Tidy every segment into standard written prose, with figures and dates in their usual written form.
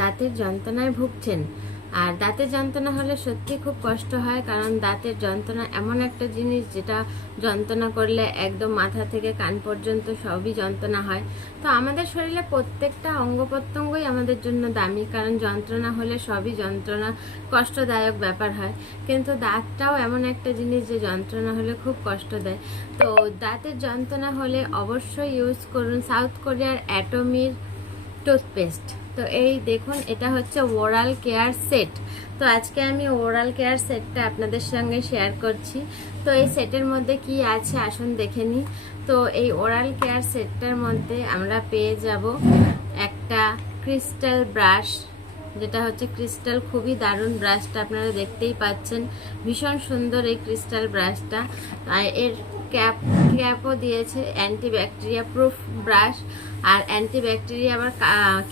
দাঁতের যন্ত্রণায় ভুগছেন, আর দাঁতের যন্ত্রণা হলে সত্যি খুব কষ্ট হয়, কারণ দাঁতের যন্ত্রণা এমন একটা জিনিস যেটা যন্ত্রণা করলে একদম মাথা থেকে কান পর্যন্ত সবই যন্ত্রণা হয়। তো আমাদের শরীরে প্রত্যেকটা অঙ্গ প্রত্যঙ্গই আমাদের জন্য দামি, কারণ যন্ত্রণা হলে সবই যন্ত্রণা কষ্টদায়ক ব্যাপার হয়। কিন্তু দাঁতটাও এমন একটা জিনিস যে যন্ত্রণা হলে খুব কষ্ট দেয়। তো দাঁতের যন্ত্রণা হলে অবশ্যই ইউজ করুন সাউথ কোরিয়ার অ্যাটমির টুথপেস্ট। তো এই দেখুন, এটা হচ্ছে ওরাল কেয়ার সেট। তো আজকে আমি ওরাল কেয়ার সেটটা আপনাদের সঙ্গে শেয়ার করছি। তো এই সেটের মধ্যে কি আছে আসুন দেখে নিই। তো এই ওরাল কেয়ার সেটটার মধ্যে আমরা পেয়ে যাব একটা ক্রিস্টাল ব্রাশ, যেটা হচ্ছে ক্রিস্টাল, খুবই দারুণ ব্রাশটা, আপনারা দেখতেই পাচ্ছেন ভীষণ সুন্দর এই ক্রিস্টাল ব্রাশটা। আর এর ক্যাপও দিয়েছে, অ্যান্টিব্যাকটেরিয়া প্রুফ ব্রাশ, আর অ্যান্টিব্যাকটেরিয়া আবার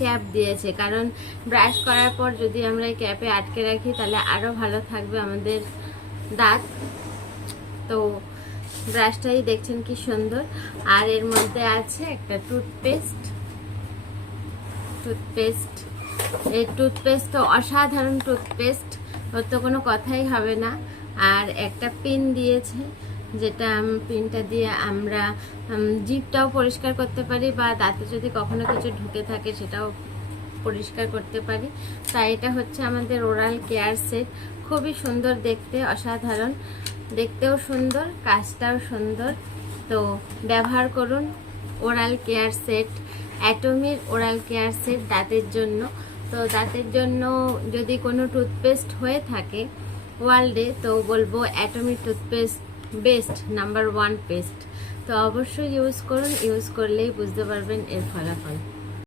ক্যাপ দিয়েছে, কারণ ব্রাশ করার পর যদি আমরা এই ক্যাপে আটকে রাখি তাহলে আরও ভালো থাকবে আমাদের দাঁত। তো ব্রাশটাই দেখছেন কি সুন্দর। আর এর মধ্যে আছে একটা টুথপেস্ট। এই টুথপেস্ট তো অসাধারণ টুথপেস্ট, ওর তো কোনো কথাই হবে না। আর একটা পিন দিয়েছে, যেটা পিনটা দিয়ে আমরা জিভটাও পরিষ্কার করতে পারি, বা দাঁতে যদি কখনো কিছু ঢুকে থাকে সেটাও পরিষ্কার করতে পারি। তাই এটা হচ্ছে আমাদের ওরাল কেয়ার সেট, খুবই সুন্দর দেখতে, অসাধারণ, দেখতেও সুন্দর, কাজটাও সুন্দর। তো ব্যবহার করুন oral care set, Atomy oral care set দাঁতের জন্য। তো দাঁতের জন্য যদি কোনো টুথপেস্ট হয়ে থাকে ওয়ার্ল্ডে, তো বলবো অ্যাটমির টুথপেস্ট বেস্ট, নাম্বার 1 পেস্ট। তো অবশ্যই ইউজ করুন, ইউজ করলেই বুঝতে পারবেন এর ফলাফল।